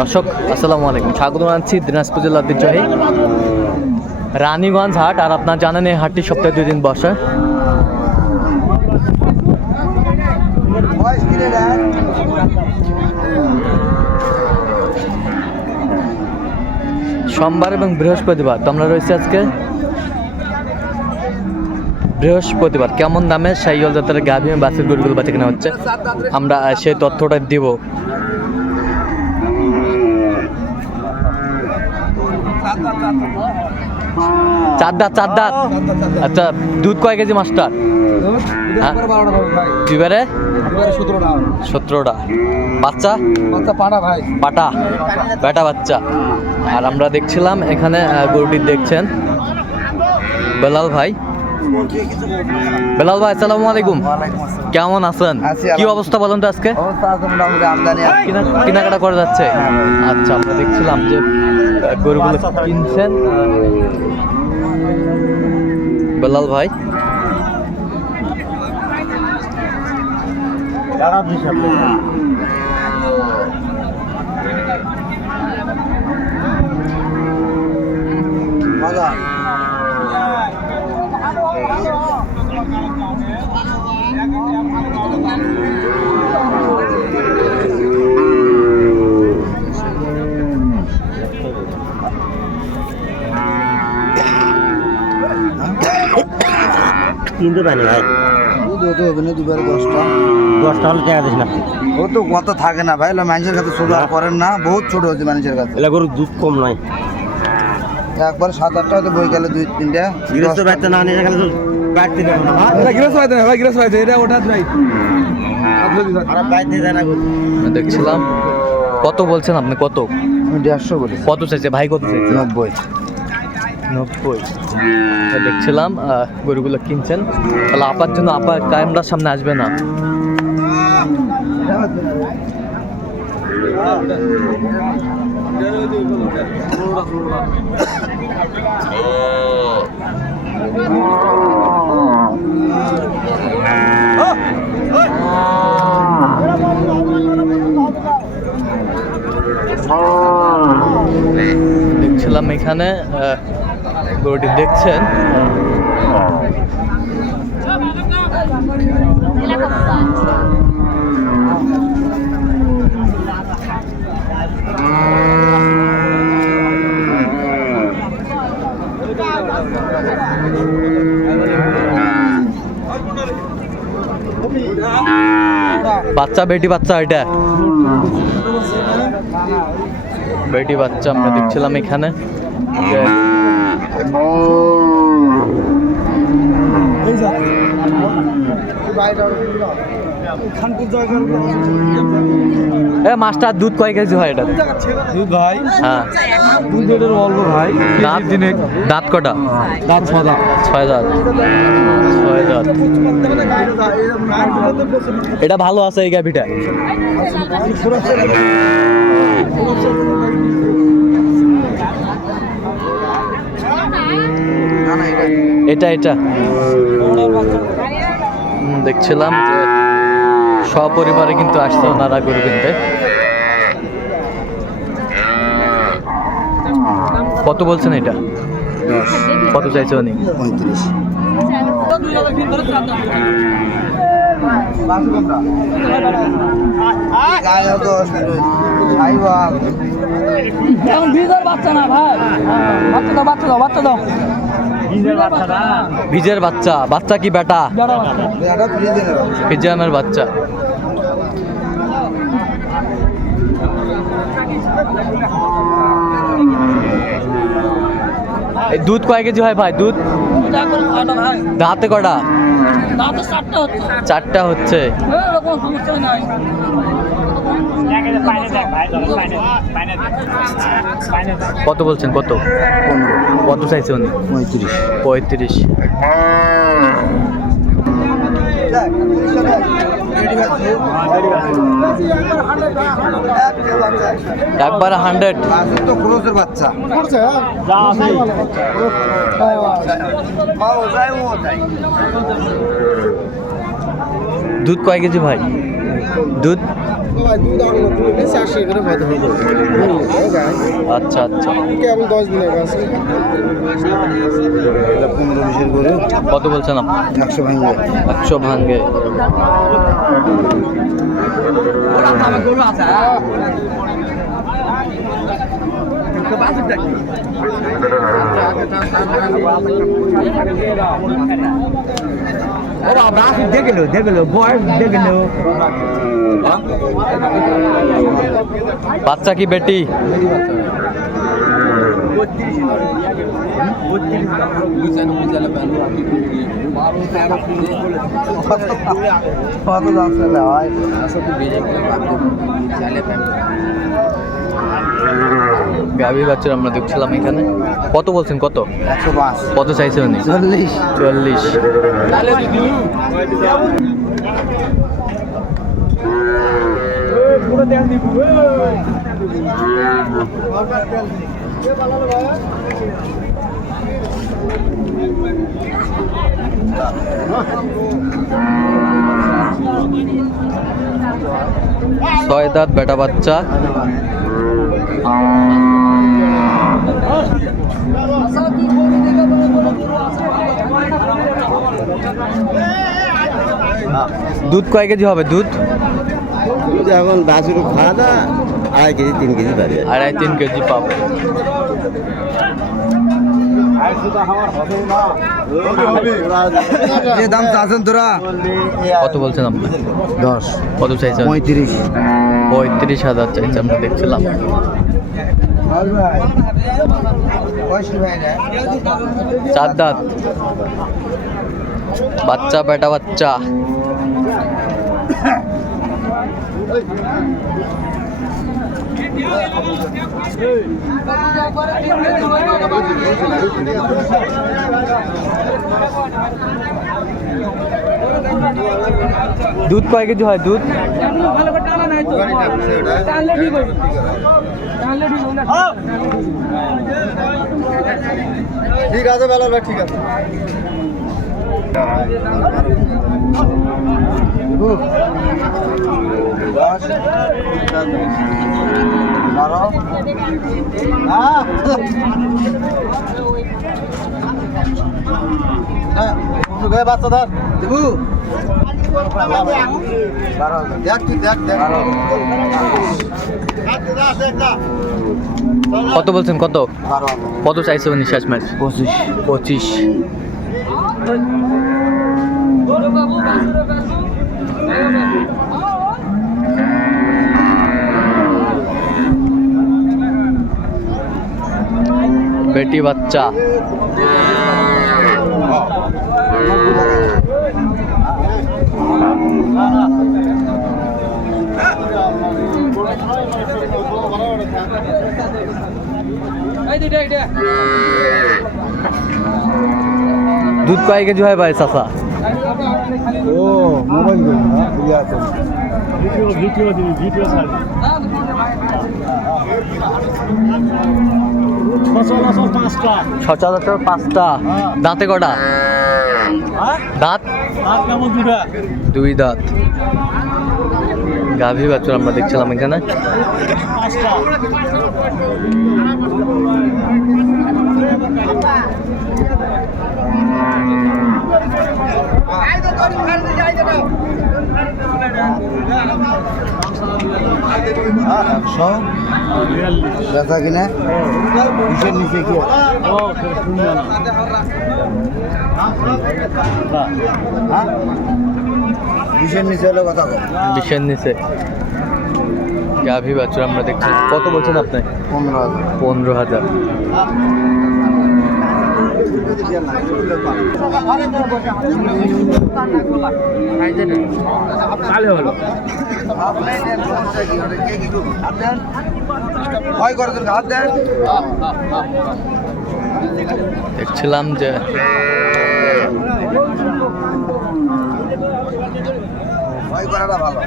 দর্শক, আসসালামু আলাইকুম। স্বাগত জানাচ্ছি দিনাজপুর জেলার ঐতিহ্যবাহী রানীগঞ্জ হাট। আর আপনার জানেন এই হাটটি সপ্তাহে দুই দিন বসে। সোমবার এবং বৃহস্পতিবার তো আমরা রয়েছে আজকে। বৃহস্পতিবার, কেমন দামে সাইকেল যাত্রার গাভী বাসের গরুগুলো বাঁচে কেনা হচ্ছে? আমরা সেই তথ্যটা দিব। চার দাঁত চার দাঁত। আচ্ছা দুধ কয় কেজি মাস্টার? হ্যাঁ? দুবারে সতেরোটা। বাচ্চা? পাটা? বেটা বাচ্চা। আর আমরা দেখছিলাম এখানে গরুটি দেখছেন বেলাল ভাই। বেলাল ভাই আসসালামু আলাইকুম। কেমন আছেন? কি অবস্থা বলেন তো আজকে? কেনাকাটা করে যাচ্ছে। আচ্ছা আমরা দেখছিলাম যে গরুগুলো কিনছেন? বেলাল ভাই? কিনতে পারি ভাই হবে না দুবারে দশটা দশটা হলে টাকা দিস না। ও তো কত থাকে না ভাই মানুষের কাছে করেন না বহুত ছোট হচ্ছে মানুষের কাছে এলা গরুর দুধ কম নয় একবার সাত আটটা হয়তো বই গেলে দুই তিনটা গৃহস্থ বাড়িতে না নিয়ে গেলে আর দেখছিলাম। কত বলছেন আপনি? কত? দেড়শো বলি কত চাইছে? ভাই কত চাইছে? নব্বই। নব্বই। দেখছিলাম গরুগুলো কিনছেন। তাহলে আপার জন্য আপা ক্যামেরার সামনে আসবে না। দেখছিলাম এখানে গরুটি দেখছেন? বাচ্চা বেটি বাচ্চা এটা? বেটি বাচ্চা আমরা দেখছিলাম এখানে। যে এ মাস্টার দুধ কয় কেজি হয় এটা? দুধ ভাই? হ্যাঁ। দুধ এটার অল্প ভাই। দাঁত? দিনে। দাঁত কটা? দাঁত ছদা ছয় দাঁত। ছয় দাঁত। এটা ভালো আছে এই গাভিটা না না এটা এটা। দেখছিলাম যে সপরিবারে কিন্তু আসছে ওনারা গরু কিনতে। কত বলছেন এটা? কত চাইছে উনি? পঁয়ত্রিশ। বাচ্চা না ভাই। বাচ্চা দাও বাচ্চা দাও বাচ্চা দাও। ভিজের বাচ্চা। বাচ্চা কি বেটা? বেড়া বাচ্চা। এই দুধ কয় কেজি হয় ভাই? দুধ? দাঁতে কটা? চারটা হচ্ছে চারটা হচ্ছে এরকম সমস্যা নাই কত বলছেন কত? কত চাইছে উনি? পঁয়ত্রিশ। পঁয়ত্রিশ। একবার হান্ড্রেড। তো খরচের বাচ্চা দুধ কয় কেজি ভাই? দুধ? আচ্ছা আচ্ছা। কেমন দশ দিনের কাছে পনেরো বিশের কত বলছেন আপনি? একশো ভাঙবে একশো ভাঙ্গে। দেখল দেখল বয়স দেখল বাচ্চা কি বেটি? গাভী বাচ্চা আমরা দেখছিলাম এখানে। কত বলছেন কত? একশো পাঁচ কত চাইছে উনি? চল্লিশ। চুয়াল্লিশ ছয় দাঁত বেটা বাচ্চা। দুধ কয় কেজি হবে? দুধ? এখন বাছুর খাওয়া দা আড়াই কেজি তিন কেজি পাবে আড়াই তিন কেজি পাবে। যে দাম চাচ্ছেন তোরা? কত বলছেন আপনি? দশ। কত চাইছেন? পঁয়ত্রিশ। পঁয়ত্রিশ হাজার চাইছে আমরা দেখছিলাম। চার দাঁত। বাচ্চা বেটা বাচ্চা। দুধ কয় কেজি হয় দুধ ভালো করে টানা নাই তো টানলে ঠিক হবে টানলে ঠিক হবে না ঠিক আছে বেলার ভাই ঠিক আছে দশ বারো বাচ্চা ধর দেবু বারো দেখ তুই দেখ দেখ কত বলছেন কত কত চাইছে উনি শেষ ম্যাচ? পঁচিশ। পঁচিশ। বেটি বাচ্চা এই দিটা এটা দুধ কয় কেজি হয় ভাই চাষা ও মোবাইল সচরাচর পাঁচটা। দাঁতে কটা? দাঁত? দুই দাঁত। গাভী বাচ্চা আমরা দেখছিলাম এখানে কিনে হ্যাঁ? বিশের নিচে হলে কথা বিশের নিচে। গাভী বাচ্চা আমরা দেখছি। কত বলছেন আপনি? পনেরো হাজার। পনেরো হাজার। দেখছিলাম যে ভয় করাটা ভালো।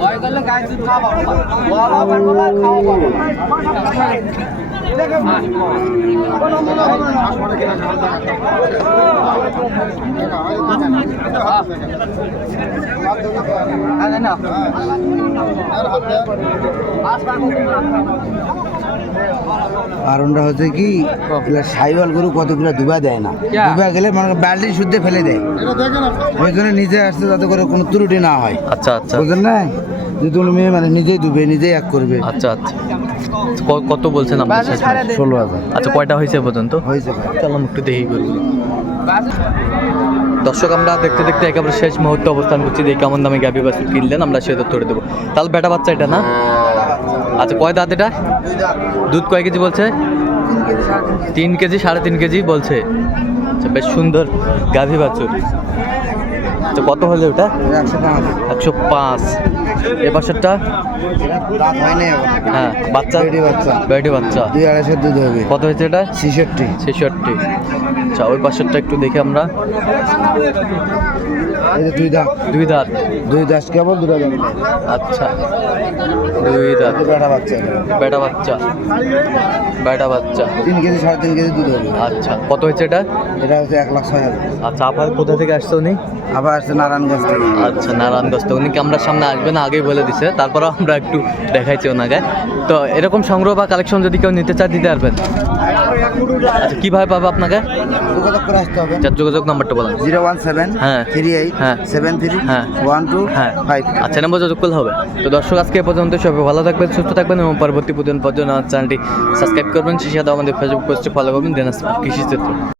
ভয় করলে গায়ে দুধ খাওয়া পাবো না। খাওয়া পারব না, খাওয়া পাবো না। কারণটা হচ্ছে কি সাইওয়াল গরু কতগুলো ডুবা দেয় না? ডুবা গেলে মানে বাল্টি শুদ্ধে ফেলে দেয়। ওই জন্য নিজে আসতে যাতে করে কোনো ত্রুটি না হয়। আচ্ছা আচ্ছা। বুঝলেন না? যে তুমি মেয়ে মানে নিজেই ডুবে নিজেই এক করবে। আচ্ছা আচ্ছা। কত বলছেন আপনার শেষ ষোলো হাজার। আচ্ছা কয়টা হয়েছে পর্যন্ত? হয়েছে ভাই। চললাম একটু দেখি গরুগুলো দর্শক আমরা দেখতে দেখতে একেবারে শেষ মুহূর্তে অবস্থান করছি। দেখি কেমন দামে গাভি বাছুর কিনলেন আমরা সেটা তুলে দেবো। তাহলে বেটা বাচ্চা এটা না? আচ্ছা কয় দাঁত এটা? দুধ কয় কেজি বলছে? তিন কেজি সাড়ে তিন কেজি বলছে। আচ্ছা বেশ সুন্দর গাভি বাছুর। আচ্ছা কত হলো ওটা একশো পাঁচ। এ পাশেরটা এখন হ্যাঁ বাচ্চা। বেটি বাচ্চা। দুই আড়াইশো দুধ হবে। কত হয়েছে এটা? ছেষট্টি। ছেষট্টি। আচ্ছা ওই পাশেরটা একটু দেখি আমরা। দুই দাঁত। দুই দাঁত। দুই দাঁত কেবল দুটা দাঁত? আচ্ছা দুই দাঁত। বেটা বাচ্চা। বেটা বাচ্চা। বেটা বাচ্চা। তিন কেজি সাড়ে তিন কেজি দুধ হবে। আচ্ছা কত হয়েছে এটা? এটা হচ্ছে এক লাখ ছয় হাজার। আচ্ছা আপনার কোথা থেকে আসছে উনি? আবার আসছে নারায়ণগঞ্জ থেকে। আচ্ছা নারায়ণগঞ্জ উনি ক্যামেরার সামনে আসবে না আগেই বলে দিছে। তারপরে আমরা একটু দেখাইছি ওনাকে। তো এরকম সংগ্রহ বা কালেকশন যদি কেউ নিতে চায় দিতে পারবেন। কীভাবে পাবো আপনাকে যোগাযোগ করে আসতে হবে যোগাযোগ নাম্বারটা বলেন জিরো ওয়ান সেভেন হ্যাঁ। থ্রি এইট হ্যাঁ। সেভেন থ্রি হ্যাঁ। ওয়ান টু হ্যাঁ ফাইভ আচ্ছা নাম্বার যোগাযোগ করলে হবে তো দর্শক, আজকে পর্যন্ত সবাই ভালো থাকবেন, সুস্থ থাকবেন এবং পরবর্তী প্রতিদিন পর্যন্ত চ্যানেলটি সাবস্ক্রাইব করবেন সেই সাথে আমাদের ফেসবুক পোস্টে ফলো করবেন দেন কৃষি চিত্র